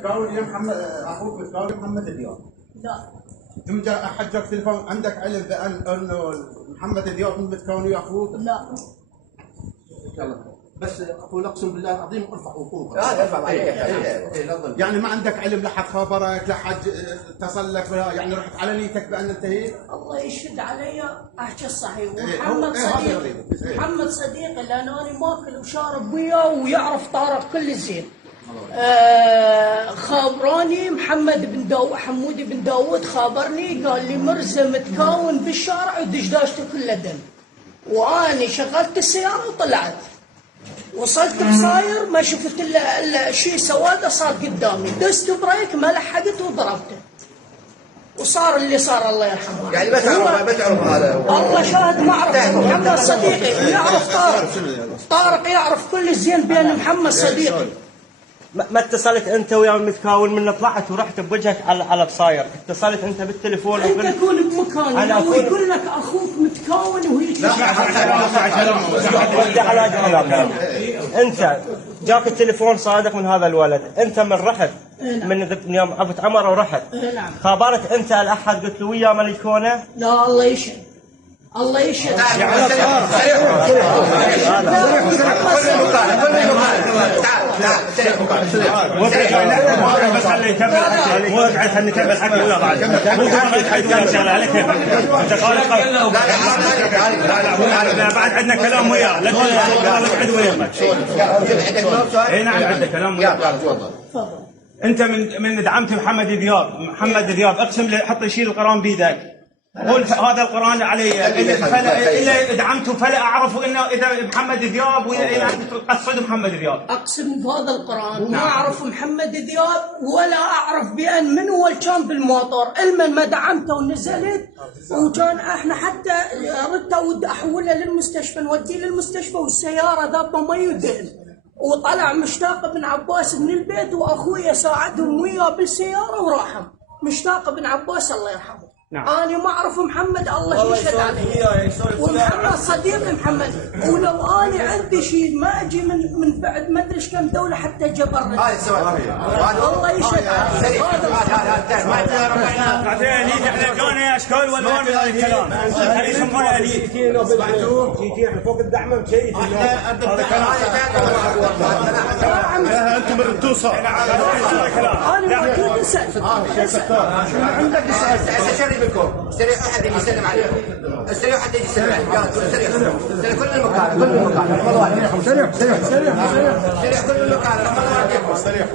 متكون يا محمد، اخوك متكون محمد دياب؟ لا. ثم جاء احد جاك تليفون، عندك علم بان انه محمد دياب متكون ويا اخوك؟ لا. بس اقول اقسم بالله العظيم ارفع وقوفك. ارفع عليك. يعني ما عندك علم، لحد خبرك، لحد اتصل لك، يعني رحت على نيتك بان انتهيت؟ الله يشهد علي احكي الصحيح. إيه، ومحمد هو- إيه، هذا صديقي غريب. إيه. محمد صديقي لان انا ماكل وشارب وياه ويعرف طارق كل زين. خابراني محمد بن داوود، حمودي بن داوود خابرني قال لي مرزا متكون بالشارع ودشداشته كلها دم. واني شغلت السياره وطلعت، وصلت بصاير ما شفت الا شيء سواده صار قدامي، دست بريك ما لحقت وضربته وصار اللي صار الله يرحمه. يعني ما تعرف هذا الله شاهد ما اعرف. محمد صديقي ويعرف طارق يعرف كل الزين بين محمد صديقي. ما اتصلت انت ويا المتكاون من طلعت ورحت بوجهك على بصاير، اتصلت انت بالتليفون انت تكون بمكاني او يقول لك اخوك متكون وهيك. على كلام. انت جاك التليفون صادق من هذا الولد، انت من رحت من يوم ابو عمر ورحت نعم. خابرت انت الاحد قلت له ويا ملكونه؟ لا الله يشهد. الله يشهد. بس خليه يكمل، مو قاعد خليه يكمل حكي ولا بعد بعد عندنا كلام وياه. لا تقعد وياه. اي نعم عندنا كلام وياه. انت من دعمت محمد دياب اقسم لي حط يشيل القران بيدك. قول هذا القران علي الا دعمته فلا اعرف انه اذا محمد دياب وقصد محمد دياب. اقسم بهذا القران ما اعرف محمد دياب ولا اعرف بان من هو اللي كان بالموتور. المن ما دعمته ونزلت وكان احنا حتى ردت ود احوله للمستشفى، نوديه للمستشفى والسياره ذابه مي ودهن. وطلع مشتاق بن عباس من البيت واخويا ساعدهم وياه بالسياره وراحوا. مشتاق بن عباس الله يرحمه. نعم. أنا ما أعرف محمد الله يشهد عليه. ومحمد صديقي محمد، ولو أنا عندي شيء ما أجي من بعد ما أدري إيش كم دولة حتى جبرني. الله يشهد عليه. بعدين يجي على لونه اشكال والوان من هذا الكلام. خليه يسمونه اليف. جيتي فوق الدعم مشيت. هذا كلام انتم توصل. أنا موجود أسأل. عندك استريح منكم، استريح احد يجي يسلم عليكم، استريح حد يجي يسلم عليكم، استريح كل المكان، استريح كل المكان، استريح